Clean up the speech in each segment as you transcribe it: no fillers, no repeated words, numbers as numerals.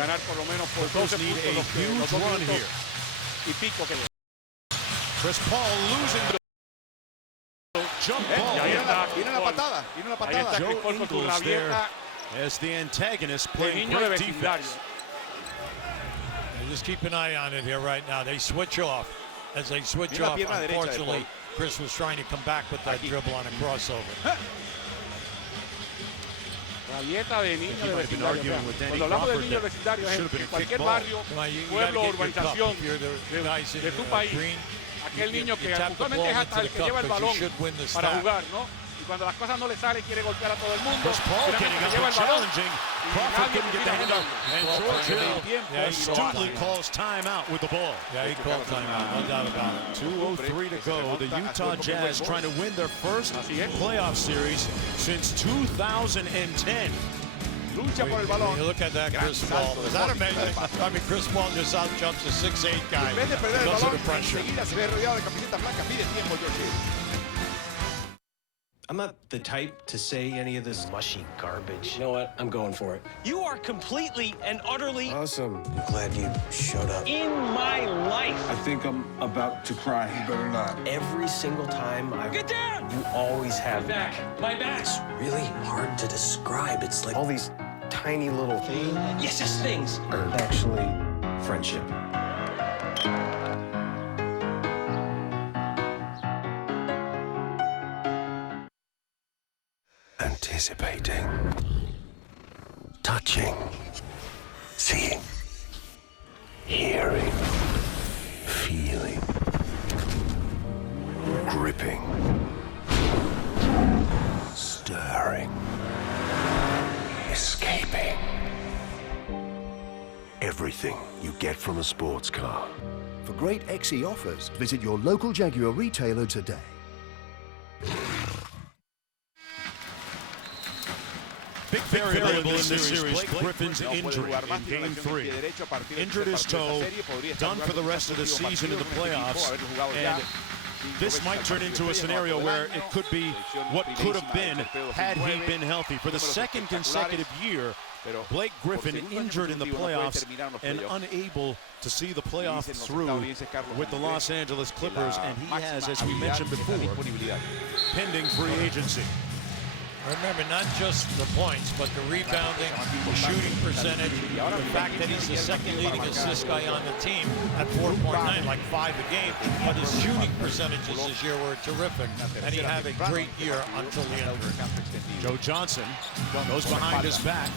ganar por lo menos por 12 puntos los dos minutos y pico que Chris Paul losing the jump ball. Viene la patada. Ahí está Chris Paul con su rabieta as the antagonist de playing niño de great vecindario. defense. Just keep an eye on it here right now. They switch off. As they switch off, unfortunately, Chris was trying to come back with that dribble on a crossover. Rabieta de niño de vecindario. Cuando hablamos de niño de vecindario es en cualquier barrio, pueblo, urbanización de tu país. Aquel niño que actualmente es hasta el que lleva el balón para jugar, ¿no? Y cuando las cosas no le salen, quiere golpear a todo el mundo. Getting lleva el balón. Crawford couldn't get the hand up. And George Hill astutely calls timeout with the ball. Yeah, he called timeout, no doubt about it. 2:03 to go. The Utah Jazz trying to win their first playoff series since 2010. Lucha por el balón. You look at that Chris Paul. Is that amazing? I mean, Chris Paul just out jumps a 6'8" guy. En vez de perder el Goes to balón, the pressure. enseguida se ve rodeado de camisetas blancas. Pide tiempo, George Hill. I'm not the type to say any of this mushy garbage. You know what? I'm going for it. You are completely and utterly awesome. I'm glad you showed up. In my life. I think I'm about to cry. You better not. Every single time I get down. You always have My back. It's really hard to describe. It's like all these tiny little things. Yes, just things. Are actually friendship. Anticipating, touching, seeing, hearing, feeling, gripping, stirring, escaping. Everything you get from a sports car. For great XE offers, visit your local Jaguar retailer today. Big variable in this series, Blake Griffin's injury in Game 3. Injured his toe, done for the rest of the season in the playoffs, and this might turn into a scenario where it could be what could have been had he been healthy. For the second consecutive year, Blake Griffin injured in the playoffs and unable to see the playoff through with the Los Angeles Clippers, and he has, as we mentioned before, pending free agency. Remember, not just the points, but the rebounding, the shooting percentage, the fact that he's the second leading assist guy on the team at 4.9, like 5 a game. But his shooting percentages this year were terrific, and he had a great year until the injury. Joe Johnson goes behind his back.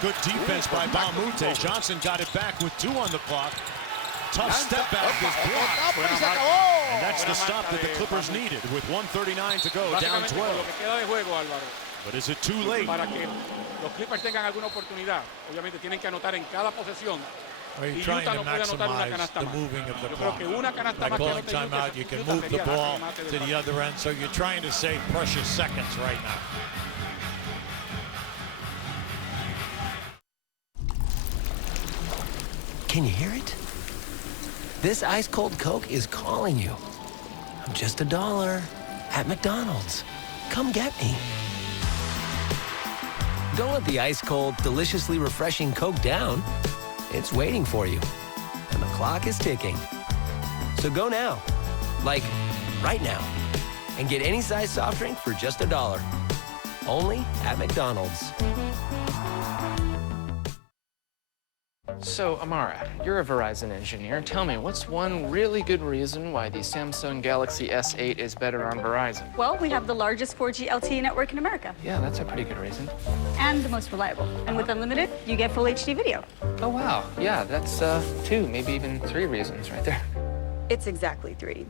Good defense by Bamute. Johnson got it back with 2 on the clock. Tough step back is blocked. And that's the stop that the Clippers needed with 1:39 to go, down 12. But is it too late? Para que los Clippers tengan alguna oportunidad, obviamente tienen que anotar en cada posesión. Y Utah no puede anotar una canasta más. Yo creo que una canasta más que anote timeout, you can move the ball to the other end, so you're trying to save precious seconds right now. Can you hear it? This ice-cold Coke is calling you. I'm just $1 at McDonald's. Come get me. Don't let the ice-cold, deliciously refreshing Coke down. It's waiting for you. And the clock is ticking. So go now. Like, right now. And get any size soft drink for just $1. Only at McDonald's. So, Amara, you're a Verizon engineer. Tell me, what's one really good reason why the Samsung Galaxy S8 is better on Verizon? Well, we have the largest 4G LTE network in America. Yeah, that's a pretty good reason. And the most reliable. And with unlimited, you get full HD video. Oh, wow. Yeah, that's 2, maybe even 3 reasons right there. It's exactly 3.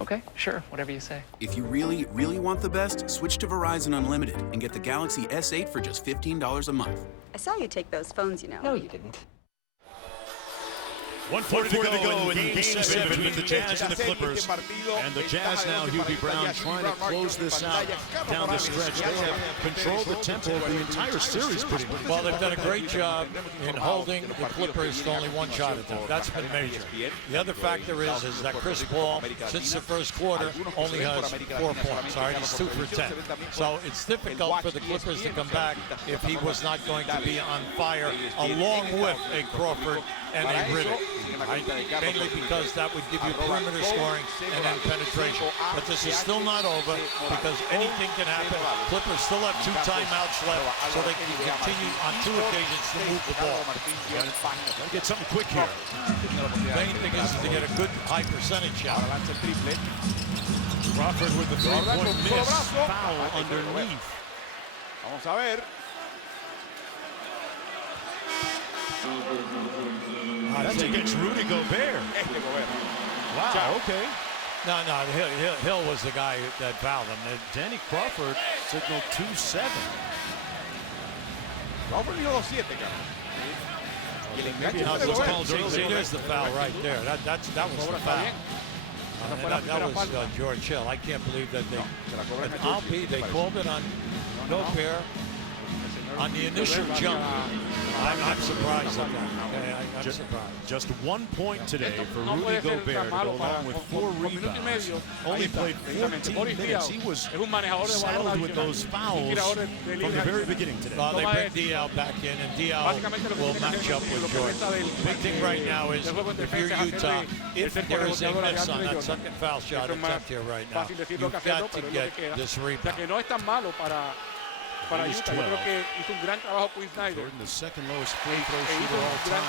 Okay, sure, whatever you say. If you really, really want the best, switch to Verizon Unlimited and get the Galaxy S8 for just $15 a month. I saw you take those phones, you know. No, you didn't. 1:40 to go in Game 7 between the Jazz and the Clippers. And the Jazz now, Hubie Brown, trying to close this out down the stretch. They have controlled the tempo of the entire series pretty much. Well, they've done a great job in holding the Clippers to only one shot at them. That's been major. The other factor is that Chris Paul, since the first quarter, only has 4 points. All right, he's 2 for 10. So it's difficult for the Clippers to come back if he was not going to be on fire, along with a Crawford and a Riddick. Right? Mainly because that would give you perimeter scoring and then penetration. But this is still not over because anything can happen. Clippers still have 2 timeouts left, so they can continue on 2 occasions to move the ball. Gotta get something quick here. The main thing is to get a good high percentage shot. Crawford with the 3-point miss. Foul underneath. Vamos a ver. That's against Rudy Gobert. Wow, okay. No, Hill was the guy that fouled him. Danny Crawford signaled 2-7. Crawford dio 2-7, cara. See, there's the foul right there. That was the foul. That was George Hill. I can't believe that they called it on Gobert on the initial jump. I'm surprised at that. Okay, I'm surprised. Just 1 point today for Rudy Gobert to go along with 4 rebounds. Only played 14 minutes. He was saddled with those fouls from the very beginning today. They bring Dial back in, and Dial will match up with Jordan. Big thing right now is if you're Utah, if there is a miss on that second foul shot attempt here right now, you've got to get this rebound. Para Utah, yo creo que hizo un gran trabajo Quinn Snyder. Jordan, the second lowest free throw shooter all time.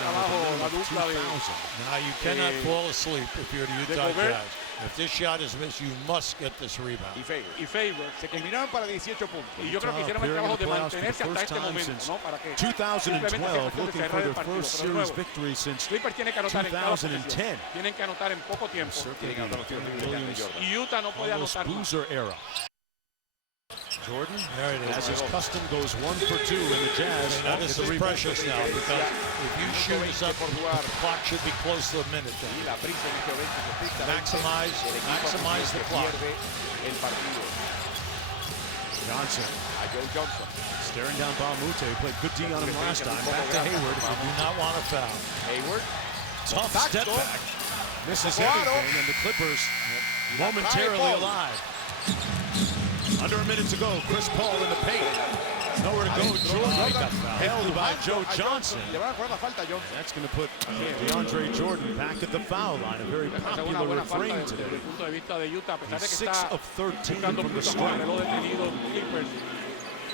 Now you cannot fall asleep if you're the Utah Jazz. If this shot is missed, you must get this rebound. Y Favor se combinaron para 18 puntos. Y yo creo que hicieron el trabajo de mantenerse hasta este momento, ¿no? Para que 2012, looking for their first series victory since 2010. Tienen que anotar en poco tiempo. Y Utah no puede anotar. Boozer era. Jordan, there it is. As his custom, goes 1 for 2 in the Jazz. Now this is precious now because if you shoot this up, the clock should be close to a minute. Maximize the clock. Johnson. Staring down Balmute. Played good D on him last time. Back to Hayward. You do not want to foul. Hayward. Tough step back. Misses everything, and the Clippers momentarily alive. Under a minute to go. Chris Paul in the paint. Nowhere to go. Jordan held by Joe Johnson. That's going to put DeAndre Jordan back at the foul line. A very popular refrain today. He's 6 of 13 from the stripe.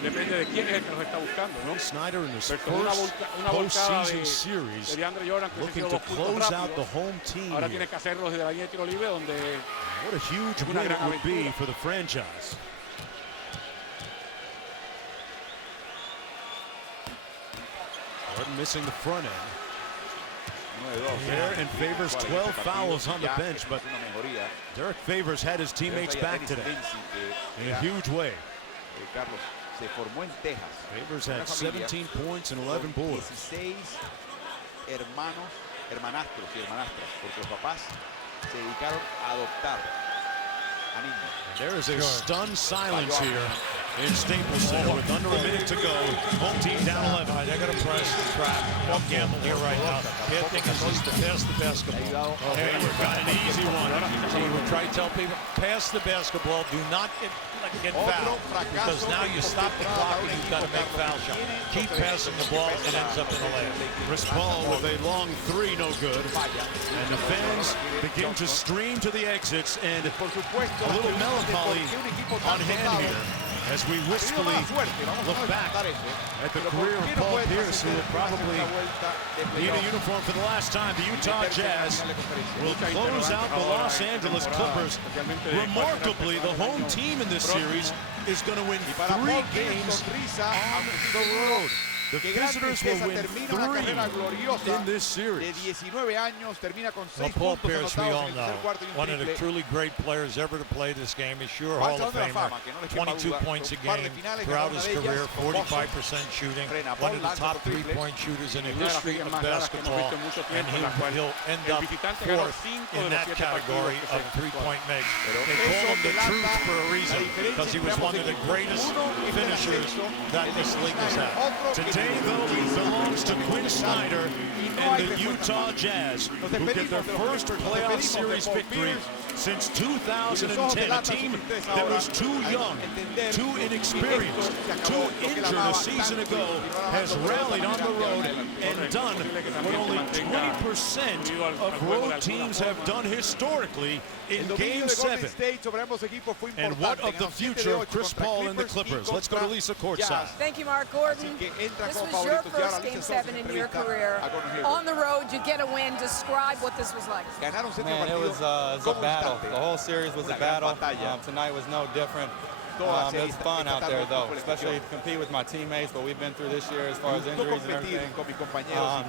Depende de quién es el que nos está buscando, ¿no? Snyder in his first postseason series looking to close out the home team. Ahora tiene que hacerlo desde la línea de tiro libre, donde what a huge win it would be for the franchise. Jordan missing the front end. There and Favors 12 fouls on the bench, but Derek Favors had his teammates back today in a huge way. Favors had 17 points and 11 boards. 16 hermanastros y hermanastras, porque los papás se dedicaron a adoptar a niños. There is a stunned silence here in Staples Center with under a minute to go. Home team down 11. They're going to press the trap. No gamble here right now. Their thing is just to pass the basketball. Hayward got an easy one. So you would try to tell people, pass the basketball. Do not get fouled. Because now you stop the clock and you've got to make foul shots. Keep passing the ball, it ends up in the layup. Chris Paul with a long 3, no good. And the fans begin to stream to the exits, and a little melancholy on hand here as we wistfully look back at the career of Paul Pierce, who will probably need a uniform for the last time. The Utah Jazz will close out the Los Angeles Clippers. Remarkably, the home team in this series is going to win 3 games on the road. The Qué gran visitors will tristeza, win termina una carrera 3 gloriosa in this de series. 19 años, termina con 6 Paul puntos Pierce, we anotados all en el know, tercer cuarto y un one of the triple. truly great players ever to play this game. He's sure Va al Hall of Salón de la Famer. Fama, que no les quepa 22 duda. points a Un par de game finales, throughout ganó his una de career, ellas con Boston. 45% shooting, Frena one of the Paul, top lanza por triple. three-point shooters in the Una de las history series of más raras que hemos basketball, visto en mucho and tiempo, en la cual he'll end el up visitante ganó fourth 5 in de los that 7 category partidos of que se three-point makes. Pero They call eso him the delata truth for a la reason, diferencia because he was entre one of the ambos greatest equipos. Uno es el finishers ascenso, that el this league has had. Otro Today, es el though, he belongs to Quinn Snyder no and hay the respuesta Utah más. Jazz, Nos who get their despedimos de los first Clippers, nos playoff despedimos de series Paul victory Pierce. since Y los ojos 2010, a delatan su team tristeza that ahora was too al young, entender too que inexperienced, esto se acabó. too Lo que él injured a amaba season tanto ago, y continuará has amando, pero rallied on the también road adelante. and done what only 20% of road teams have done historically in Game 7. And what of the future of Chris Paul and the Clippers? Let's go to Lisa courtside. Thank you, Mark Gordon. This was your first Game 7 in your career. On the road, you get a win. Describe what this was like. Man, it was a battle. The whole series was a battle. Tonight was no different. It was fun out there, though, especially to compete with my teammates, what we've been through this year as far as injuries and everything.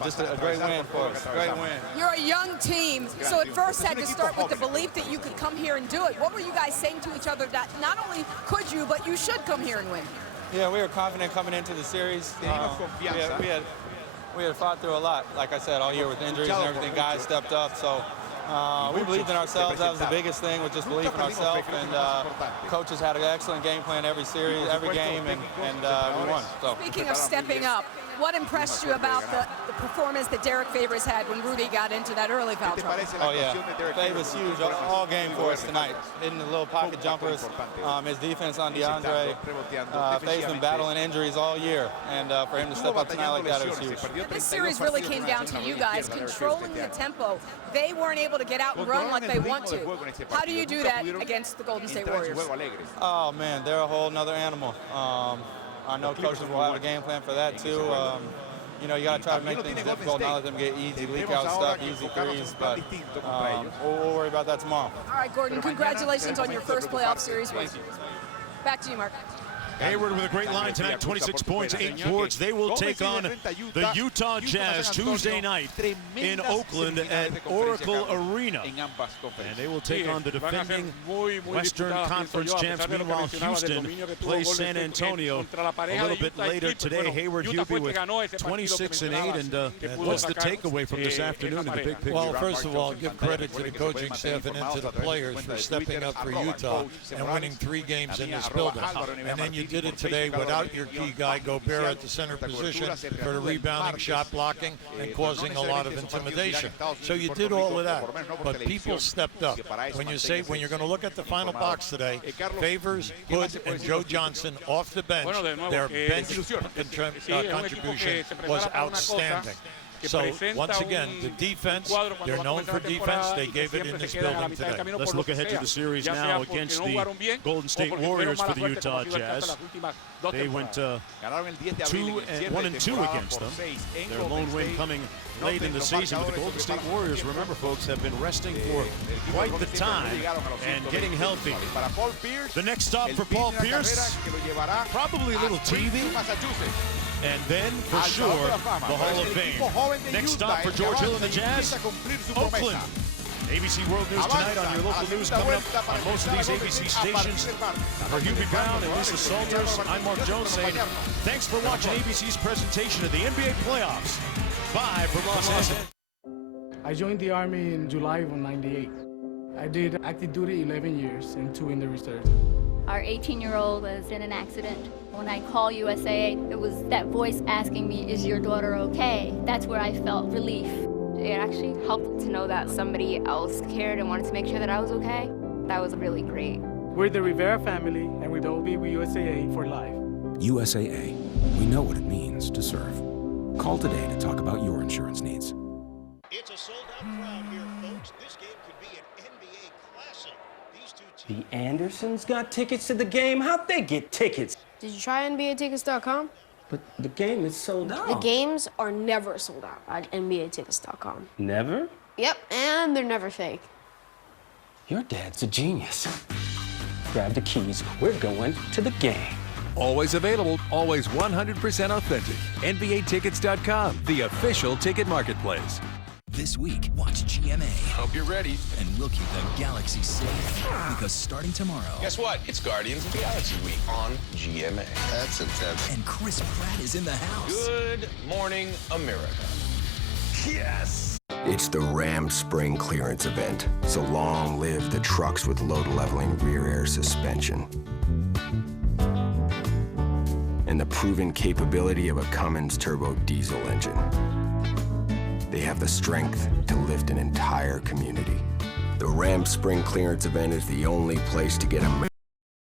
Just a great win for us, great win. You're a young team, so at first had to start with the belief that you could come here and do it. What were you guys saying to each other that not only could you, but you should come here and win? Yeah, we were confident coming into the series. We had fought through a lot, like I said, all year with injuries and everything. Guys stepped up, so we believed in ourselves. That was the biggest thing, was just belief in ourselves. And coaches had an excellent game plan every series, every game, and we won. So. Speaking of stepping up, what impressed you about the performance that Derek Favors had when Rudy got into that early foul trouble? Oh, yeah. Favors huge all game for us tonight. Hitting the little pocket jumpers. His defense on DeAndre. Favors been battling injuries all year. And for him to step up tonight like that, it was huge. This series really came down to you guys controlling the tempo. They weren't able to get out and run like they want to. How do you do that against the Golden State Warriors? Oh, man, they're a whole nother animal. I know coaches will have a game plan for that, too. You know, you got to try to make things difficult, not let them get easy, leak out stuff, easy threes, but we'll worry about that tomorrow. All right, Gordon, congratulations on your first playoff series win. Back to you, Mark. Hayward with a great line tonight, 26 points, 8 boards. They will take on the Utah Jazz Tuesday night in Oakland at Oracle Arena. And they will take on the defending Western Conference champs. Meanwhile, Houston plays San Antonio a little bit later today. Hayward Hubie with 26 and 8. And what's the takeaway from this afternoon in the big picture? Well, first of all, give credit to the coaching staff and to the players for stepping up for Utah and winning 3 games in this building. And then you did it today without your key guy, Gobert, at the center position for the rebounding, shot blocking, and causing a lot of intimidation. So you did all of that, but people stepped up. When you're going to look at the final box today, Favors, Hood, and Joe Johnson off the bench, their bench contribution was outstanding. So, once again, the defense, they're known for defense. They gave it in this building today. Let's look ahead to the series now against the Golden State Warriors for the Utah Jazz. They went 1-2 against them. Their lone win coming late in the season. But the Golden State Warriors, remember, folks, have been resting for quite the time and getting healthy. The next stop for Paul Pierce, probably a little TV. And then, for sure, the Hall of Fame. Next stop for George Hill and the Jazz, Oakland. ABC World News tonight on your local news coming up on most of these ABC stations. For Hubie Brown and Lisa Salters, I'm Mark Jones saying thanks for watching ABC's presentation of the NBA playoffs. Bye from Los Angeles. I joined the Army in July of '98. I did active duty 11 years and 2 in the reserve. Our 18-year-old was in an accident. When I call USAA, it was that voice asking me, is your daughter okay? That's where I felt relief. It actually helped to know that somebody else cared and wanted to make sure that I was okay. That was really great. We're the Rivera family, and we will be with USAA for life. USAA. We know what it means to serve. Call today to talk about your insurance needs. It's a sold-out crowd here, folks. This game could be an NBA classic. These two teams... The Andersons got tickets to the game? How'd they get tickets? Did you try NBAtickets.com? But the game is sold out. The games are never sold out at NBAtickets.com. Never? Yep, and they're never fake. Your dad's a genius. Grab the keys. We're going to the game. Always available, always 100% authentic. NBAtickets.com, the official ticket marketplace. This week, watch GMA. Hope you're ready. And we'll keep the galaxy safe. Because starting tomorrow... Guess what? It's Guardians of the Galaxy Week on GMA. That's intense. And Chris Pratt is in the house. Good morning, America. Yes! It's the Ram Spring Clearance event, so long live the trucks with load-leveling rear air suspension. And the proven capability of a Cummins turbo diesel engine. They have the strength to lift an entire community. The Ram Spring Clearance event is the only place to get a